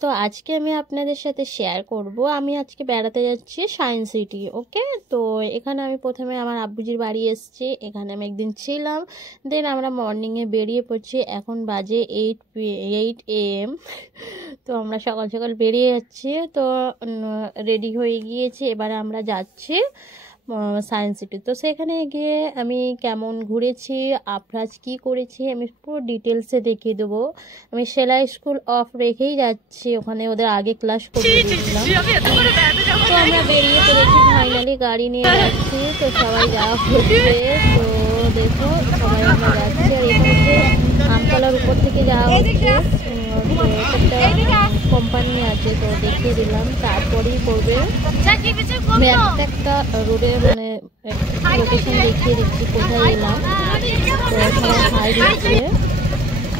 তো আজকে আমি আপনাদের সাথে শেয়ার করব আমি আজকে বেড়াতে যাচ্ছি সায়েন্স সিটি। ওকে, তো এখানে আমি প্রথমে আমার আব্বুজির বাড়ি এসেছি, এখানে আমি একদিন ছিলাম, দেন আমরা মর্নিংয়ে বেরিয়ে পড়ছি। এখন বাজে 8 AM। তো আমরা সকাল সকাল বেরিয়ে যাচ্ছি, তো রেডি হয়ে গিয়েছি, এবারে আমরা যাচ্ছি সায়েন্স সিটি। তো সেখানে গিয়ে আমি কেমন ঘুরেছি, আফরাজ কি করেছি, আমি পুরো ডিটেলসে দেখিয়ে দেবো। আমি সেলাই স্কুল অফ রেখেই যাচ্ছি, ওখানে ওদের আগে ক্লাস করে দিয়েছিলাম। তো আমরা বেরিয়ে পড়েছি, ফাইনালি গাড়ি নিয়ে যাচ্ছি, তো সবাই যাওয়া হচ্ছে। তো দেখো সবাই আমরা যাচ্ছি, আর এটা হচ্ছে আমতলার উপর থেকে যাওয়া হচ্ছে। তো একটা কোম্পানি আছে, তো দেখিয়ে দিলাম, তারপরেই পড়বে। আমি একটা রোডে মানে লোকেশন দেখিয়ে দিচ্ছি কোথায় এলাম। তো সবাই হাই দিচ্ছে।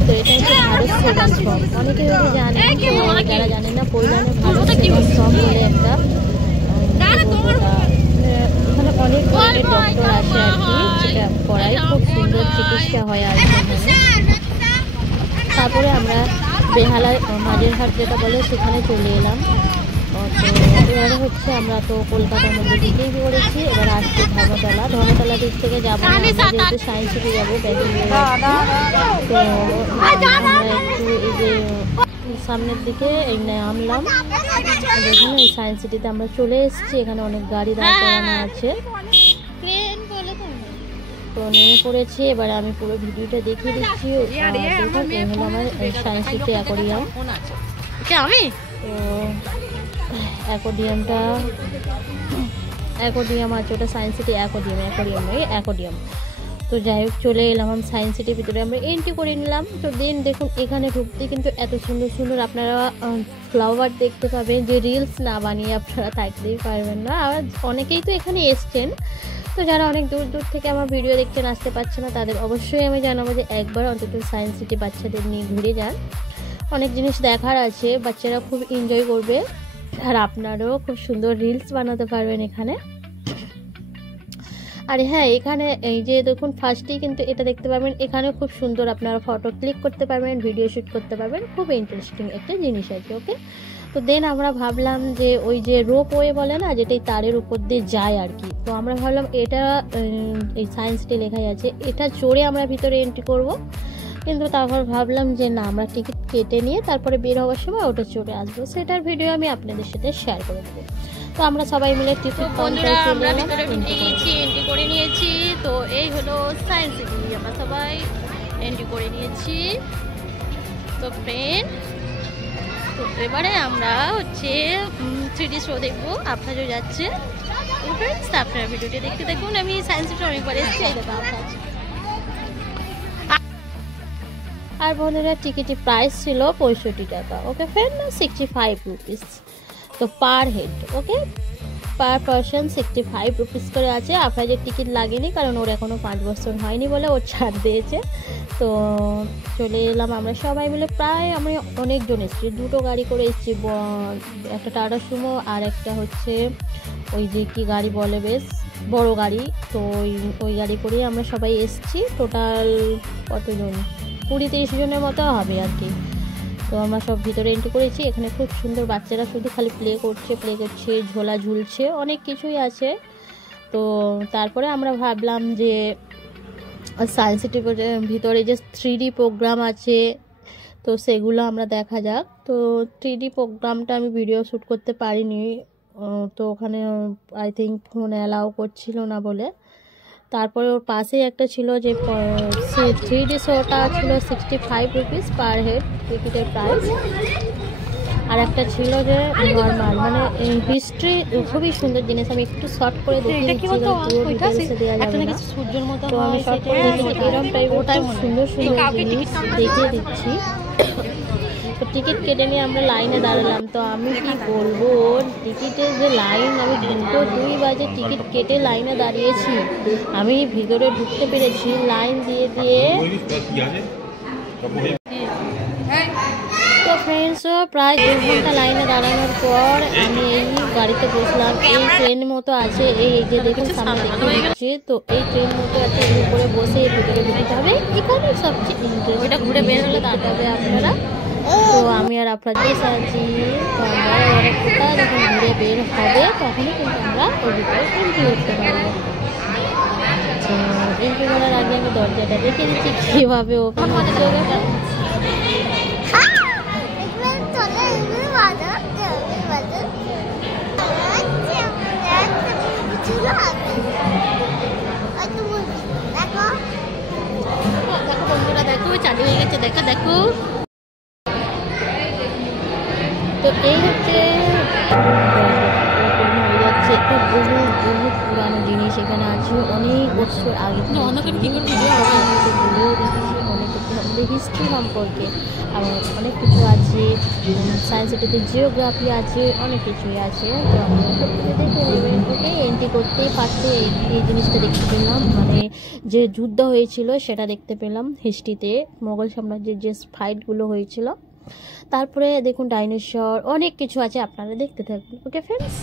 তো এটা হচ্ছে ভারত সেবাশ্রম, অনেকে হয়তো জানে, যারা জানে না পৈলানে ভারত সেবাশ্রম বলে একটা, এখানে অনেক ধরনের ডক্টর আসে আর কি, যেটা পড়ায় খুব সুন্দর চিকিৎসা হয় আর কি এখানে। তারপরে আমরা বেহালায় মাঝের হাট যেটা বলে সেখানে চলে এলাম। তো এবারে হচ্ছে আমরা তো কলকাতার মধ্যে দিকেই করেছি, এবার আসছি ধর্মতলা দিক থেকে যাবো, যেহেতু সায়েন্স সিটি যাবো ব্যাঙ্গালোর। তো আমরা একটু এই যে সামনের দিকে এই নামলাম, দেখুন এই সায়েন্স সিটিতে আমরা চলে এসেছি। এখানে অনেক গাড়ি দাঁড় করানো আছে, তো নেমে পড়েছি। এবার আমি পুরো ভিডিওটা দেখিয়ে দিচ্ছি। দেখুন এই হলো আমার সায়েন্স সিটি অ্যাকোয়ারিয়াম। তো অ্যাকোয়ারিয়াম আছে, ওটা সায়েন্স সিটি অ্যাকোয়ারিয়াম। তো যাই হোক চলে এলাম আমি সায়েন্স সিটির ভিতরে, আমরা এন্ট্রি করে নিলাম। তো দেন দেখুন এখানে ঢুকতে কিন্তু এত সুন্দর সুন্দর আপনারা ফ্লাওয়ার দেখতে পাবেন, যে রিলস না বানিয়ে আপনারা থাকতেই পারবেন না। আর অনেকেই তো এখানে এসছেন, তো যারা অনেক দূর দূর থেকে আমার ভিডিও দেখতে আসতে পারছে না, তাদের অবশ্যই আমি জানাবো যে একবার অন্তত সায়েন্স সিটি বাচ্চাদের নিয়ে ঘুরে যান। অনেক জিনিস দেখার আছে, বাচ্চারা খুব এনজয় করবে, আর আপনারাও খুব সুন্দর রিলস বানাতে পারবেন এখানে। আর হ্যাঁ, এখানে এই যে দেখুন ফার্স্টেই কিন্তু এটা দেখতে পাবেন, এখানে খুব সুন্দর আপনারা ফটো ক্লিক করতে পারবেন, ভিডিও শ্যুট করতে পারবেন, খুব ইন্টারেস্টিং একটা জিনিস আছে। ওকে, তো দেন আমরা ভাবলাম যে ওই যে রোপওয়ে বলে না, যেটা এই তারের উপর দিয়ে যায় আর কি, তো আমরা ভাবলাম এটা এই সায়েন্স সিটি লেখাই আছে, এটা চড়ে আমরা ভিতরে এন্ট্রি করব। কিন্তু তারপর ভাবলাম যে না, আমরা টিকিট কেটে নিয়ে তারপরে বের হওয়ার সময় ওটা চড়ে আসবো, সেটার ভিডিও আমি আপনাদের সাথে শেয়ার করে দেবো। তো আমরা সবাই মিলে টিকিট এন্ট্রি করে নিয়েছি। তো এই হলো সায়েন্স সিটি, আমরা সবাই এন্ট্রি করে নিয়েছি। তো ফ্রেন্ড, তো এবারে আমরা হচ্ছে 3D শো দেখবো, আপনারও যাচ্ছে। ফ্রেন্ডস, আপনারা ভিডিওটি দেখতে দেখুন। আমি সায়েন্স সিটি অনেকবার এসেছি, এই দেখো আপনার। আর বন্ধুরা, টিকিটের প্রাইস ছিল 65 টাকা। ওকে ফ্রেন্ড, 65 রুপিস, তো পার হেড। ওকে, পার পারসন 65 রুপিস করে আছে। আপনাদের টিকিট লাগেনি, কারণ ওর এখনও 5 বছর হয়নি বলে ওর ছাড় দিয়েছে। তো চলে এলাম আমরা সবাই মিলে, প্রায় আমি অনেকজন এসেছি, দুটো গাড়ি করে এসেছি, একটা টাটা সুমো আর একটা হচ্ছে ওই যে কি গাড়ি বলে, বেশ বড় গাড়ি। তো ওই গাড়ি করেই আমরা সবাই এসেছি। টোটাল কতজন, 20-30 জনের মতো হবে আর কি। তো আমরা সব ভিতরে এন্ট্রি করেছি। এখানে খুব সুন্দর, বাচ্চারা শুধু খালি প্লে করছে, ঝোলা ঝুলছে, অনেক কিছুই আছে। তো তারপরে আমরা ভাবলাম যে সায়েন্স সিটির ভিতরে যে 3D প্রোগ্রাম আছে, তো সেগুলো আমরা দেখা যাক। তো 3D প্রোগ্রামটা আমি ভিডিও শ্যুট করতে পারিনি, তো ওখানে আই থিঙ্ক ফোন অ্যালাউ করছিল না বলে। তারপরে ওর পাশেই একটা ছিল যে 3D শোটা ছিল 65 রুপিস পার হেড টিকিটের প্রাইস। আর একটা ছিল যে নর্মাল, মানে হিস্ট্রি, খুবই সুন্দর জিনিস। আমি একটু শর্ট করে দেখিয়ে দিচ্ছি, পুরো ডিটেলসে দেওয়া যাবে না, তো আমি শর্ট করে দেখিয়ে এরকম টাইপের সুন্দর সুন্দর জিনিস দেখিয়ে দিচ্ছি। তো টিকিট কেটে নিয়ে আমরা লাইনে দাঁড়ালাম। তো আমি কি বলবো, টিকিটের যে লাইন, আমি 2 বাজে টিকিট কেটে লাইনে দাঁড়িয়েছি, আমি ভিতরে ঢুকতে পেরেছি লাইন দিয়ে দিয়ে। তো ফ্রেন্ডস, প্রায় 2 ঘন্টা লাইনে দাঁড়ানোর পর আমি এই গাড়িতে বসলাম। এই ট্রেন মতো আছে, এই যে দেখুন সামনে দেখতে দিচ্ছি, তো এই ট্রেন মতো আছে, উপরে বসে ভিতরে ঢুকতে হবে। এখানে সবচেয়ে ইন্টারেস্ট, ওইটা ঘুরে বের হলে দাঁড়াতে হবে আপনারা। তো আমি আর আপনার বসে আছি। তো আমরা এবারে কোথায় যখন ঘুরে বের হবে তখনই কিন্তু আমরা ওর ভিতরে এন্ট্রি করতে পারবো। তো এন্ট্রি করার আগে আমি দরজাটা রেখে দিচ্ছি কীভাবে ওপেন হচ্ছে। দেখো বন্ধুরা, দেখো চালু হয়ে গেছে, দেখো দেখো। তো এই হচ্ছে হয়ে যাচ্ছে একটা বহু বহু পুরানো জিনিস এখানে আছে, অনেক বছর আগে অনেক হিস্ট্রি সম্পর্কে অনেক কিছু আছে, সায়েন্স সিটিতে জিওগ্রাফি আছে, অনেক কিছুই আছে। তো আপনারা সব কিছু দেখে নেবেন। ওকে, এন্ট্রি করতেই পারতে এই জিনিসটা দেখতে পেলাম, মানে যে যুদ্ধ হয়েছিল সেটা দেখতে পেলাম হিস্ট্রিতে, মোগল সাম্রাজ্যের যে ফাইটগুলো হয়েছিল। তারপরে দেখুন ডাইনোসর, অনেক কিছু আছে, আপনারা দেখতে থাকবেন। ওকে ফ্রেন্ডস,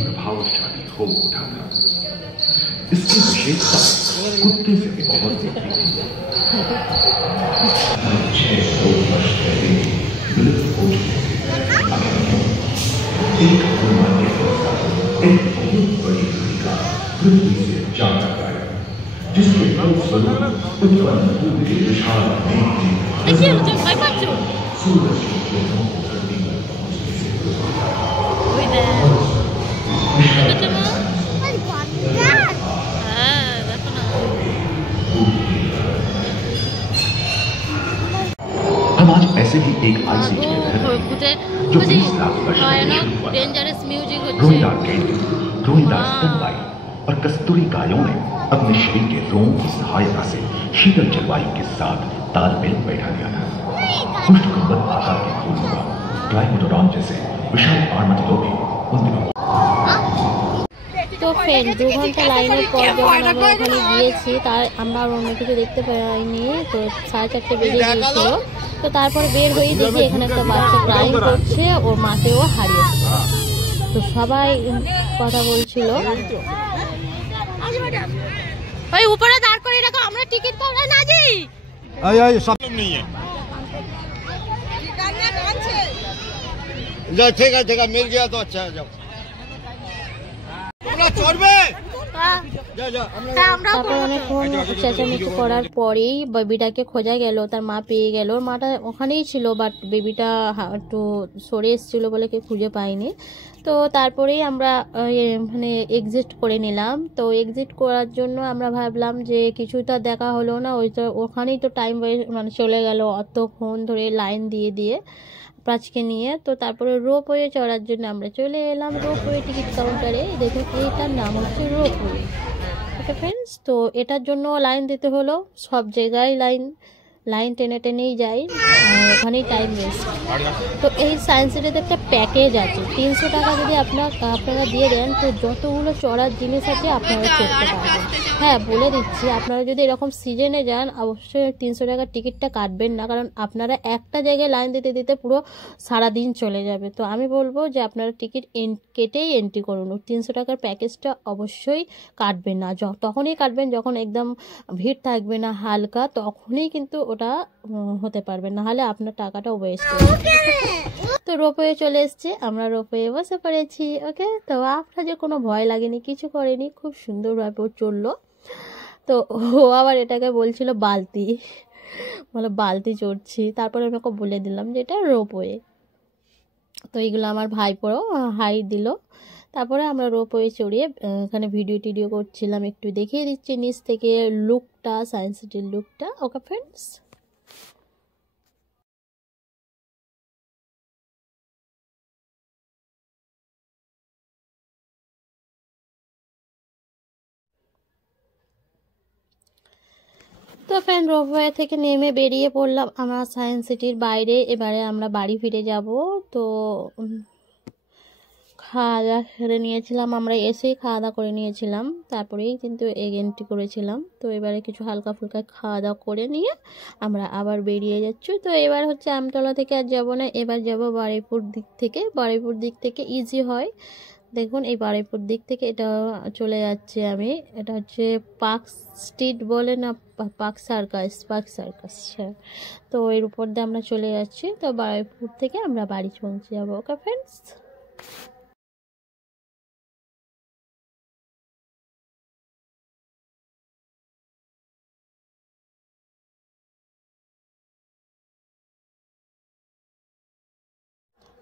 प्रभावशाली हो उठा था। इसकी विशेषता कुत्ते से भी बहुत दिखती थी। 600 वर्ष पहले विलुप्त हो चुके एक अनुमान के अनुसार एक बहुत बड़ी घड़ी पृथ्वी से जा टकराई, जिसके फलस्वरूप उत्पन्न हुए विशाल मेघ सूरज की किरणों को धरती पर पहुंचने से हम आज ऐसे ही एक आईसी में रह रहे हैं जो 20 लाख वर्ष पहले रोहिदार गेंद, रोहिदार स्तनपायी और कस्तूरी गायों ने अपने शरीर के रोम की सहायता से शीतल जलवायु के साथ तालमेल बैठा दिया था। उष्णकटिबंध आकार के फूलों ट्राइमेडोरॉन जैसे विशाल आर्madillo भी उन दिनों। তো ফ্রেন্ড 2 ঘন্টা লাইনের পর যখন আমরা ওখানে গিয়েছি, তার আমরা অন্য কিছু দেখতে পাইনি। তো 4:30 বেজে গিয়েছিল। তো তারপরে বের হয়ে দেখি এখানে একটা বাচ্চা ক্রাইম করছে, ওর মাকেও হারিয়েছে। তো সবাই কথা বলছিল, ওই উপরে দাঁড় করে রাখো, আমরা টিকিট পাবো না জি। सब नहीं है। ठीक है जगह मिल गया तो अच्छा है। जाओ তারপর অনেকক্ষণ চেঁচামেচি করার পরেই বেবিটাকে খোঁজা গেল, তার মা পেয়ে গেল। মাটা ওখানেই ছিল, বাট বেবিটা একটু সরে এসেছিল বলে কেউ খুঁজে পায়নি। তো তারপরেই আমরা মানে এক্সিট করে নিলাম। তো এক্সিট করার জন্য আমরা ভাবলাম যে কিছুটা দেখা হলো না, ওখানেই তো টাইম মানে চলে গেল, অতক্ষণ ধরে লাইন দিয়ে দিয়ে প্রাচকে নিয়ে। তো তারপরে রোপওয়ে চড়ার জন্য আমরা চলে এলাম রোপওয়ে টিকিট কাউন্টারে। দেখুন এটার নাম হচ্ছে রোপওয়ে। ওকে ফ্রেন্ডস, তো এটার জন্য লাইন দিতে হলো, সব জায়গায় লাইন টেনে টেনেই যাই, ওখানেই টাইম ওয়েস্ট। তো এই সায়েন্স সিটিতে একটা প্যাকেজ আছে, 300 টাকা যদি আপনারা দিয়ে দেন, তো যতগুলো চড়ার জিনিস আছে আপনারা চড়তে পারবেন। হ্যাঁ বলে দিচ্ছি, আপনারা যদি এরকম সিজনে যান অবশ্যই 300 টাকার টিকিটটা কাটবেন না, কারণ আপনারা একটা জায়গায় লাইন দিতে দিতে পুরো সারাদিন চলে যাবে। তো আমি বলবো যে আপনারা টিকিট কেটেই এন্ট্রি করুন, 300 টাকার প্যাকেজটা অবশ্যই কাটবেন না। তখনই কাটবেন যখন একদম ভিড় থাকবে না, হালকা, তখনই কিন্তু ওটা হতে পারবে, না হলে আপনার টাকাটা ওয়েস্ট হবে। তো রোপওয়ে চলে এসছে, আমরা রোপওয়ে বসে পড়েছি। ওকে, তো আপনার যে কোনো ভয় লাগেনি, কিছু করেনি, খুব সুন্দরভাবে ও চললো। তো ও আবার এটাকে বলছিল বালতি, বলে বালতি চড়ছি। তারপরে আমি ওকে বলে দিলাম যে এটা রোপওয়ে। তো এইগুলো আমার ভাইপোরও হাই দিল। তারপরে আমরা রোপওয়ে চড়িয়ে এখানে ভিডিও টিডিও করছিলাম, একটু দেখিয়ে দিচ্ছি নিচ থেকে লুকটা, সায়েন্স সিটির লুকটা। ওকে ফ্রেন্ডস, তো ফ্রেন্ড রোপওয়ে থেকে নেমে বেরিয়ে পড়লাম আমরা সায়েন্স সিটির বাইরে। এবারে আমরা বাড়ি ফিরে যাব। তো খাওয়া দাওয়া সেরে নিয়েছিলাম, আমরা এসেই খাওয়া দাওয়া করে নিয়েছিলাম, তারপরেই কিন্তু এগ এন্ট্রি করেছিলাম। তো এবারে কিছু হালকা ফুলকা খাওয়া দাওয়া করে নিয়ে আমরা আবার বেরিয়ে যাচ্ছি। তো এবার হচ্ছে আমতলা থেকে আর যাবো না, এবার যাব বারুইপুর দিক থেকে। বারুইপুর দিক থেকে ইজি হয়, দেখুন এই বারুইপুর দিক থেকে এটা চলে যাচ্ছে আমি। এটা হচ্ছে পার্ক স্ট্রিট বলে না, পার্ক সার্কাস, হ্যাঁ। তো এর উপর দিয়ে আমরা চলে যাচ্ছি। তো বারুইপুর থেকে আমরা বাড়ি পৌঁছে যাবো। Okay friends.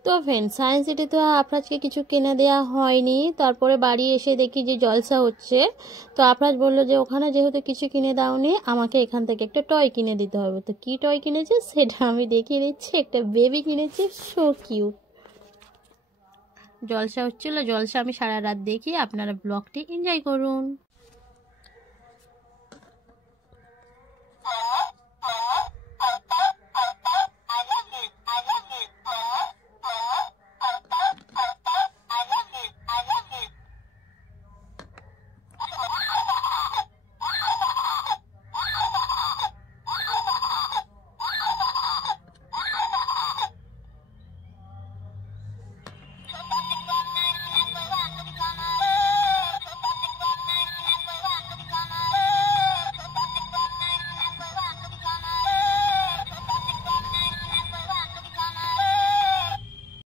তো ফ্রেন্ড, সায়েন্স সিটি তো আপনাজকে কিছু কিনে দেওয়া হয়নি। তারপরে বাড়ি এসে দেখি যে জলসা হচ্ছে। তো আপনাজ বললো যে ওখানে যেহেতু কিছু কিনে দাওনি, আমাকে এখান থেকে একটা টয় কিনে দিতে হবে। তো কি টয় কিনেছে সেটা আমি দেখিয়ে দিচ্ছি। একটা বেবি কিনেছে, সো কিউট। জলসা হচ্ছিল, জলসা আমি সারা রাত দেখি। আপনারা ব্লগটি এনজয় করুন।